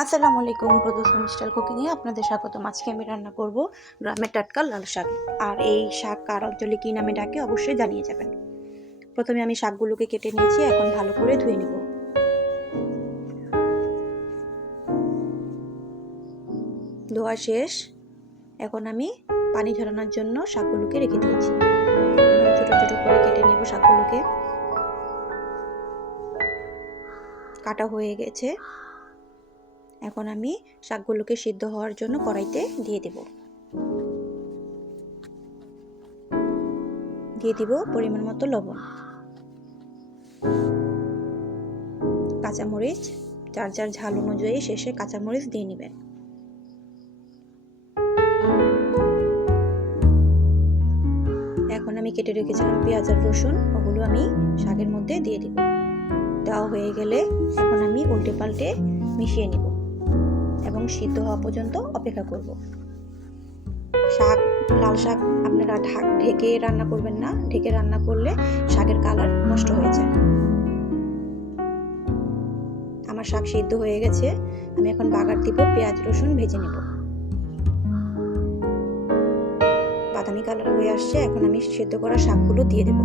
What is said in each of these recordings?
আসসালামু আলাইকুম, প্রদূষণ স্টাইল কুকিংয়ে আপনাদের স্বাগতম। আজকে আমি রান্না করব গ্রামের টাটকা লাল শাক। আর এই শাক কার অঞ্চলে কী নামে ডাকে অবশ্যই জানিয়ে যাবেন। প্রথমে আমি শাকগুলোকে কেটে নিয়েছি, এখন ভালো করে ধুয়ে নেব। ধোয়া শেষ। এখন আমি পানি ঝরানোর জন্য শাকগুলোকে রেখে দিয়েছি। ছোট ছোট করে কেটে নেব শাকগুলোকে। কাটা হয়ে গেছে। এখন আমি শাকগুলোকে সিদ্ধ হওয়ার জন্য কড়াইতে দিয়ে দিব পরিমাণ মতো লবণ, কাঁচামরিচ, যার যার ঝাল অনুযায়ী শেষে কাঁচামরিচ দিয়ে নেবেন। এখন আমি কেটে রেখেছিলাম পেঁয়াজ আর রসুন, ওগুলো আমি শাকের মধ্যে দিয়ে দিব। দেওয়া হয়ে গেলে এখন আমি উল্টে পাল্টে মিশিয়ে নিব এবং সিদ্ধ হওয়া পর্যন্ত অপেক্ষা করব। লাল শাক আপনারা ঢেকে রান্না করবেন না, ঢেকে রান্না করলে শাকের কালার নষ্ট হয়ে যায়। আমার শাক সিদ্ধ হয়ে গেছে, আমি এখন বাগার দিব, পেঁয়াজ রসুন ভেজে নেব। বাদামি কালার হয়ে আসছে, এখন আমি সিদ্ধ করা শাকগুলো দিয়ে দেব।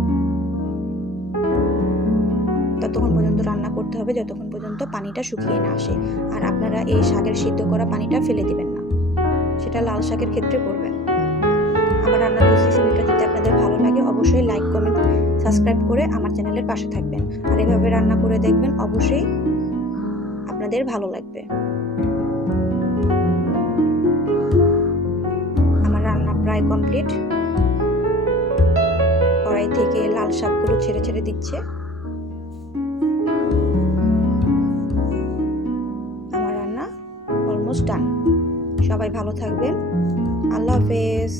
ততক্ষণ পর্যন্ত রান্না করতে হবে যতক্ষণ পর্যন্ত পানিটা শুকিয়ে না আসে। আর আপনারা এই শাকের সিদ্ধ করা পানিটা ফেলে দিবেন না, সেটা লাল শাকের ক্ষেত্রে করবেন। আমার রান্নার প্রসেসিংটা যদি আপনাদের ভালো লাগে অবশ্যই লাইক, কমেন্ট, সাবস্ক্রাইব করে আমার চ্যানেলের পাশে থাকবেন। আর এভাবে রান্না করে দেখবেন, অবশ্যই আপনাদের ভালো লাগবে। আমার রান্না প্রায় কমপ্লিট। কড়াই থেকে লাল শাকগুলো ছেড়ে ছেড়ে দিচ্ছে। আমার রান্না অলমোস্ট ডান। সবাই ভালো থাকবেন। আল্লাহ হাফেজ।